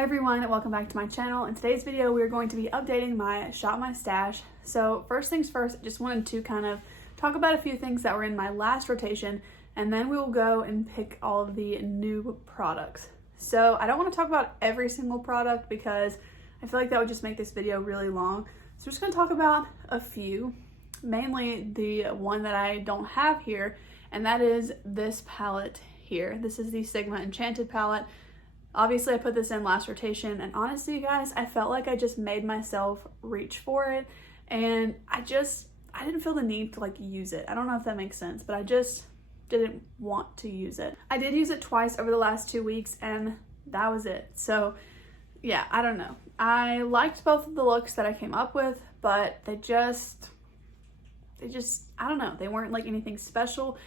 Hi everyone, welcome back to my channel. In today's video, we're going to be updating my Shop My Stash. So first things first, I just wanted to kind of talk about a few things that were in my last rotation, and then we will go and pick all of the new products. So I don't want to talk about every single product because I feel like that would just make this video really long. So I'm just going to talk about a few, mainly the one that I don't have here, and that is this palette here. This is the Sigma Enchanted palette. Obviously I put this in last rotation, and honestly you guys, I felt like I just made myself reach for it, and I didn't feel the need to use it. I don't know if that makes sense, but I just didn't want to use it. I did use it twice over the last 2 weeks and that was it. So yeah, I don't know. I liked both of the looks that I came up with, but they just, I don't know, they weren't like anything special.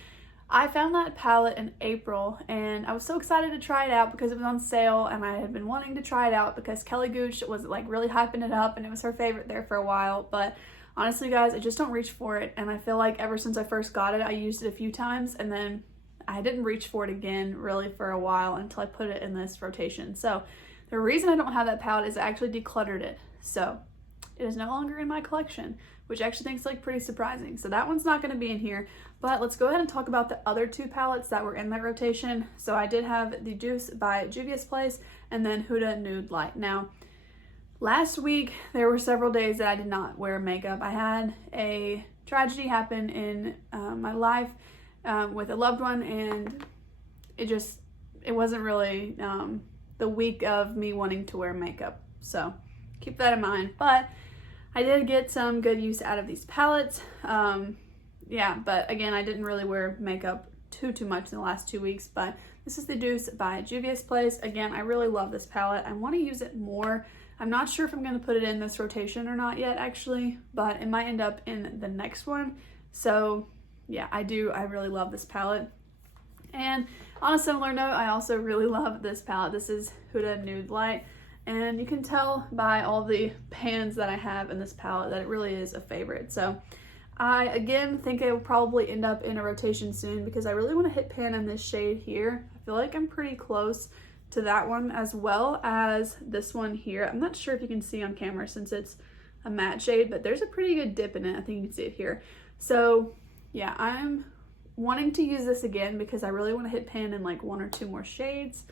I found that palette in April and I was so excited to try it out because it was on sale, and I had been wanting to try it out because Kelly Gooch was really hyping it up and it was her favorite there for a while. But honestly guys, I just don't reach for it, and I feel like ever since I first got it, I used it a few times and then I didn't reach for it again really for a while until I put it in this rotation. So the reason I don't have that palette is I actually decluttered it. So it is no longer in my collection, which I actually think is pretty surprising. So that one's not going to be in here, but let's go ahead and talk about the other two palettes that were in that rotation. So I did have the Juice by Juvia's Place and then Huda Nude Light. Now, last week there were several days that I did not wear makeup. I had a tragedy happen in my life with a loved one, and it wasn't really the week of me wanting to wear makeup. So keep that in mind. But I did get some good use out of these palettes. Yeah, but again, I didn't really wear makeup too much in the last 2 weeks. But this is the Juice by Juvia's Place. Again, I really love this palette. I want to use it more. I'm not sure if I'm going to put it in this rotation or not yet, actually, but it might end up in the next one. So yeah, I really love this palette. And on a similar note, I also really love this palette. This is Huda Nude Light. And you can tell by all the pans that I have in this palette that it really is a favorite. So I, again, think it will probably end up in a rotation soon because I really want to hit pan in this shade here. I feel like I'm pretty close to that one as well as this one here. I'm not sure if you can see on camera since it's a matte shade, but there's a pretty good dip in it. I think you can see it here. So yeah, I'm wanting to use this again because I really want to hit pan in one or two more shades.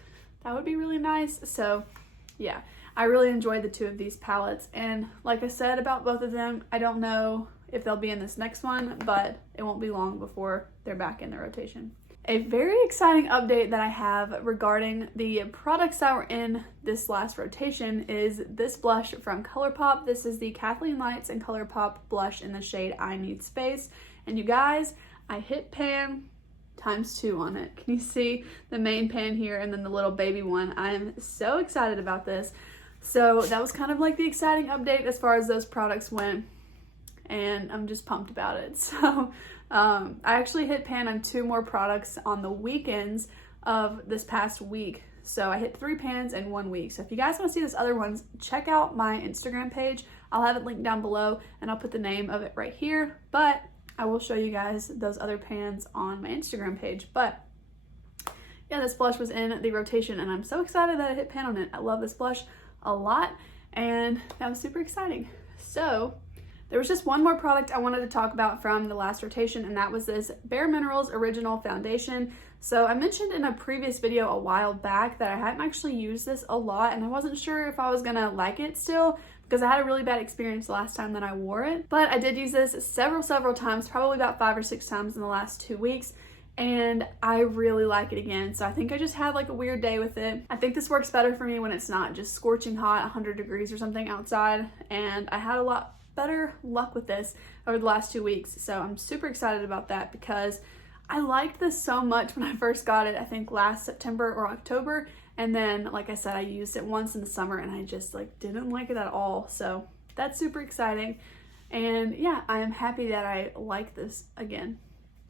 That would be really nice. So yeah, I really enjoyed the two of these palettes, and like I said about both of them, I don't know if they'll be in this next one, but it won't be long before they're back in the rotation. A very exciting update that I have regarding the products that were in this last rotation is this blush from Colourpop. This is the Kathleen Lights and Colourpop blush in the shade I Need Space, and you guys, I hit pan ×2 on it. Can you see the main pan here and then the little baby one? I am so excited about this. So that was kind of the exciting update as far as those products went, and I'm just pumped about it. So I actually hit pan on 2 more products on the weekends of this past week. So I hit 3 pans in 1 week. So if you guys want to see those other ones, check out my Instagram page. I'll have it linked down below and I'll put the name of it right here. But I will show you guys those other pans on my Instagram page. But yeah, this blush was in the rotation and I'm so excited that I hit pan on it. I love this blush a lot and that was super exciting. So there was just one more product I wanted to talk about from the last rotation, and that was this Bareminerals Original Foundation. So I mentioned in a previous video a while back that I hadn't actually used this a lot, and I wasn't sure if I was gonna like it still because I had a really bad experience last time that I wore it. But I did use this several times, probably about 5 or 6 times in the last 2 weeks, and I really like it again. So I think I just had a weird day with it. I think this works better for me when it's not just scorching hot 100 degrees or something outside, and I had a lot better luck with this over the last 2 weeks. So I'm super excited about that because I liked this so much when I first got it, I think last September or October. And then, like I said, I used it once in the summer and I just didn't like it at all. So that's super exciting. And yeah, I am happy that I like this again.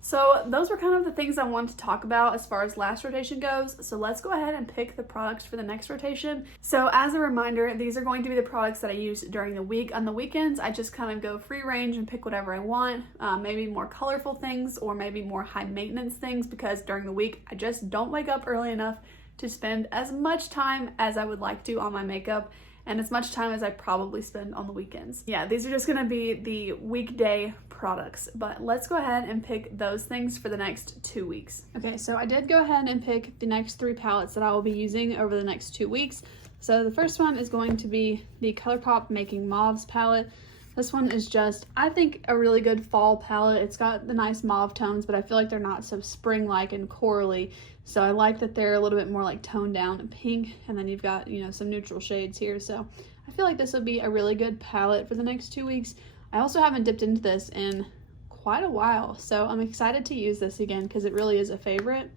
So those were kind of the things I wanted to talk about as far as last rotation goes. So let's go ahead and pick the products for the next rotation. So as a reminder, these are going to be the products that I use during the week. On the weekends, I just kind of go free range and pick whatever I want. Maybe more colorful things or maybe more high maintenance things, because during the week, I just don't wake up early enough to spend as much time as I would like to on my makeup and as much time as I probably spend on the weekends. Yeah, these are just gonna be the weekday products, but let's go ahead and pick those things for the next 2 weeks. Okay, so I did go ahead and pick the next 3 palettes that I will be using over the next 2 weeks. So the first one is going to be the Colourpop Making Mauves palette. This one is just, I think, a really good fall palette. It's got the nice mauve tones, but I feel like they're not so spring-like and corally. So I like that they're a little bit more like toned down and pink, and then you've got, you know, some neutral shades here. So I feel like this will be a really good palette for the next 2 weeks. I also haven't dipped into this in quite a while, so I'm excited to use this again because it really is a favorite.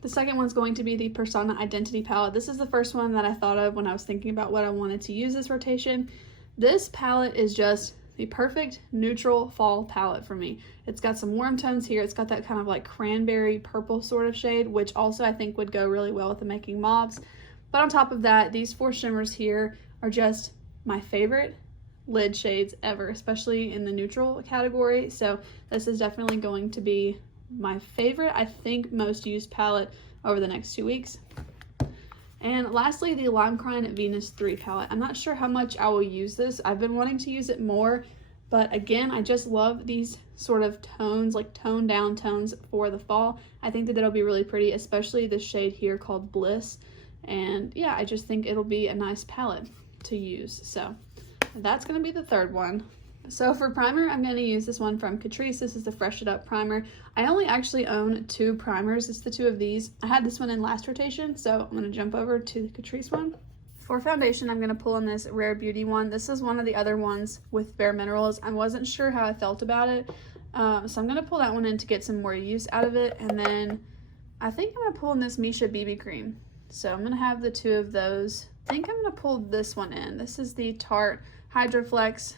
The second one's going to be the Persona Identity palette. This is the first one that I thought of when I was thinking about what I wanted to use this rotation. This palette is just the perfect neutral fall palette for me. It's got some warm tones here. It's got that kind of like cranberry purple sort of shade, which also I think would go really well with the Making Mauves. But on top of that, these 4 shimmers here are just my favorite lid shades ever, especially in the neutral category. So this is definitely going to be my favorite, I think, most used palette over the next 2 weeks. And lastly, the Lime Crime Venus 3 palette. I'm not sure how much I will use this. I've been wanting to use it more, but again, I just love these sort of tones, like toned down tones for the fall. I think that it'll be really pretty, especially this shade here called Bliss. And yeah, I just think it'll be a nice palette to use. So that's going to be the third one. So for primer, I'm going to use this one from Catrice. This is the Fresh It Up primer. I only actually own 2 primers. It's the 2 of these. I had this one in last rotation, so I'm going to jump over to the Catrice one. For foundation, I'm going to pull in this Rare Beauty one. This is one of the other ones with Bareminerals. I wasn't sure how I felt about it, so I'm going to pull that one in to get some more use out of it. And then I think I'm going to pull in this Misha BB cream. So I'm going to have the 2 of those. I think I'm going to pull this one in. This is the Tarte Hydroflex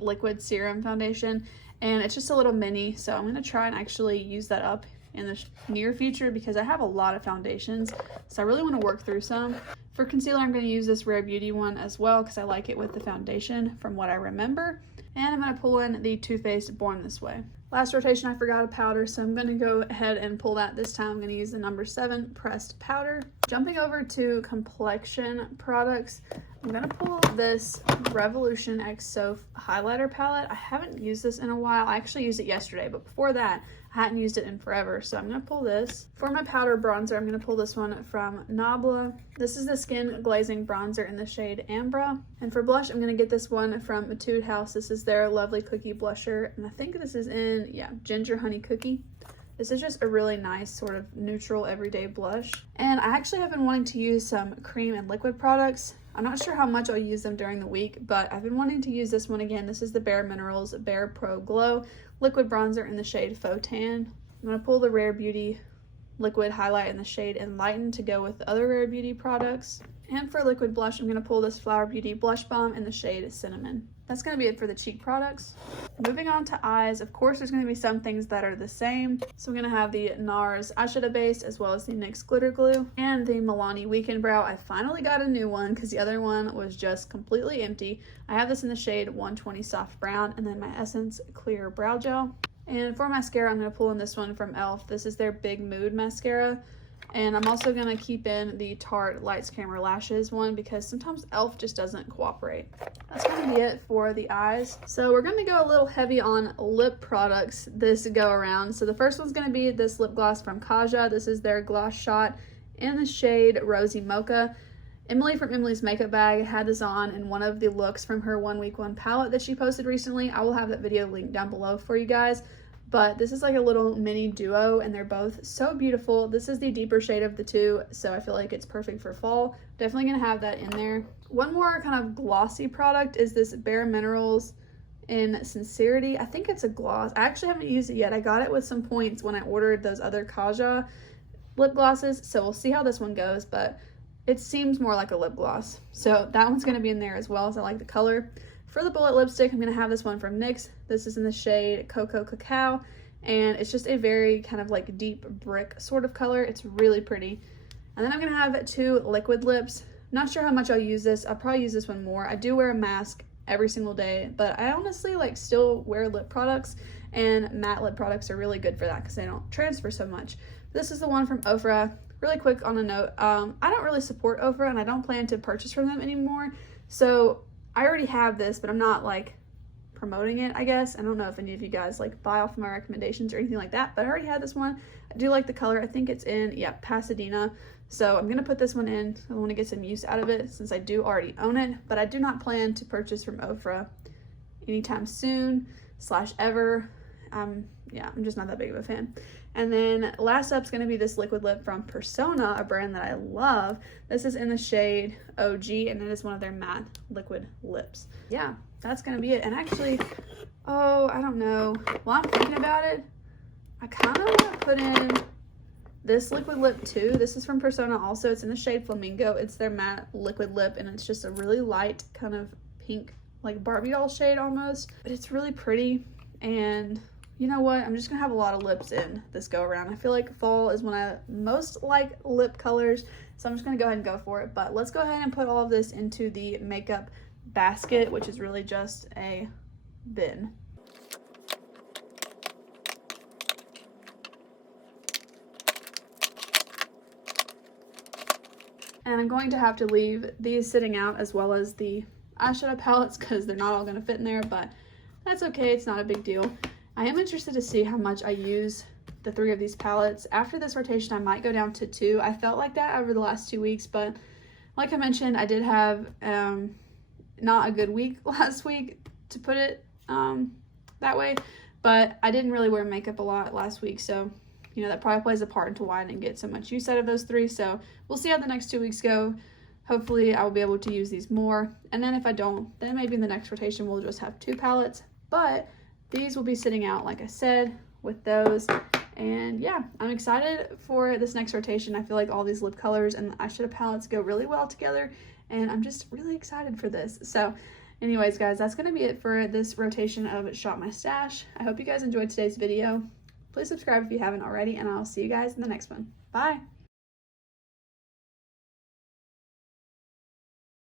liquid serum foundation, and it's just a little mini, so I'm going to try and actually use that up in the near future because I have a lot of foundations, so I really want to work through some. For concealer, I'm going to use this Rare Beauty one as well because I like it with the foundation from what I remember. And I'm going to pull in the Too Faced Born This Way. Last rotation I forgot a powder, so I'm going to go ahead and pull that this time. I'm going to use the number 7 pressed powder. Jumping over to complexion products, I'm going to pull this Revolution X Soph highlighter palette. I haven't used this in a while. I actually used it yesterday, but before that, I hadn't used it in forever, so I'm going to pull this. For my powder bronzer, I'm going to pull this one from Nabla. This is the Skin Glazing Bronzer in the shade Ambra. And for blush, I'm going to get this one from Etude House. This is their Lovely Cookie Blusher, and I think this is in, yeah, Ginger Honey Cookie. This is just a really nice sort of neutral everyday blush. And I actually have been wanting to use some cream and liquid products. I'm not sure how much I'll use them during the week, but I've been wanting to use this one again. This is the Bareminerals Bare Pro Glow Liquid Bronzer in the shade Faux Tan. I'm going to pull the Rare Beauty liquid highlight in the shade Enlighten to go with the other Rare Beauty products. And for liquid blush, I'm going to pull this Flower Beauty Blush Balm in the shade Cinnamon. That's going to be it for the cheek products. Moving on to eyes, of course there's going to be some things that are the same. So I'm going to have the NARS eyeshadow base as well as the NYX glitter glue and the Milani Weekend Brow. I finally got a new one because the other one was just completely empty. I have this in the shade 120 Soft Brown and then my Essence Clear Brow Gel. And for mascara, I'm going to pull in this one from e.l.f. This is their Big Mood mascara. And I'm also going to keep in the Tarte Lights Camera Lashes one because sometimes e.l.f. just doesn't cooperate. That's going to be it for the eyes. So we're going to go a little heavy on lip products this go around. So the first one's going to be this lip gloss from Kaja. This is their Gloss Shot in the shade Rosy Mocha. Emily from Emily's Makeup Bag had this on in one of the looks from her 1 week 1 palette that she posted recently. I will have that video linked down below for you guys. But this is like a little mini duo and they're both so beautiful. This is the deeper shade of the 2, so I feel like it's perfect for fall. Definitely gonna have that in there. One more kind of glossy product is this Bareminerals in Sincerity. I think it's a gloss. I actually haven't used it yet. I got it with some points when I ordered those other Kaja lip glosses, so we'll see how this one goes, but it seems more like a lip gloss. So that one's gonna be in there as well, as I like the color. For the bullet lipstick, I'm going to have this one from NYX. This is in the shade Cocoa Cacao, and it's just a very kind of like deep brick sort of color. It's really pretty. And then I'm going to have 2 liquid lips. Not sure how much I'll use this. I'll probably use this one more. I do wear a mask every single day, but I honestly like still wear lip products, and matte lip products are really good for that because they don't transfer so much. This is the one from Ofra, really quick on a note, I don't really support Ofra and I don't plan to purchase from them anymore. So I already have this, but I'm not like promoting it, I guess. I don't know if any of you guys like buy off my recommendations or anything like that, but I already had this one. I do like the color. I think it's in, yeah, Pasadena. So I'm gonna put this one in. I want to get some use out of it since I do already own it, but I do not plan to purchase from Ofra anytime soon / ever. Yeah, I'm just not that big of a fan. And then last up is going to be this liquid lip from Persona, a brand that I love. This is in the shade OG, and it is one of their matte liquid lips. Yeah, that's going to be it. And actually, oh, I don't know. While I'm thinking about it, I kind of want to put in this liquid lip too. This is from Persona also. It's in the shade Flamingo. It's their matte liquid lip, and it's just a really light kind of pink, like Barbie doll shade almost. But it's really pretty, and you know what? I'm just gonna have a lot of lips in this go around. I feel like fall is when I most like lip colors, so I'm just gonna go ahead and go for it. But let's go ahead and put all of this into the makeup basket, which is really just a bin. And I'm going to have to leave these sitting out as well as the eyeshadow palettes because they're not all gonna fit in there, but that's okay, it's not a big deal. I am interested to see how much I use the 3 of these palettes. After this rotation, I might go down to 2. I felt like that over the last 2 weeks, but like I mentioned, I did have not a good week last week, to put it that way, but I didn't really wear makeup a lot last week, so you know, that probably plays a part into why I didn't get so much use out of those 3, so we'll see how the next 2 weeks go. Hopefully, I will be able to use these more, and then if I don't, then maybe in the next rotation, we'll just have 2 palettes, but these will be sitting out, like I said, with those. And yeah, I'm excited for this next rotation. I feel like all these lip colors and the eyeshadow palettes go really well together, and I'm just really excited for this. So anyways, guys, that's going to be it for this rotation of Shop My Stash. I hope you guys enjoyed today's video. Please subscribe if you haven't already, and I'll see you guys in the next one. Bye!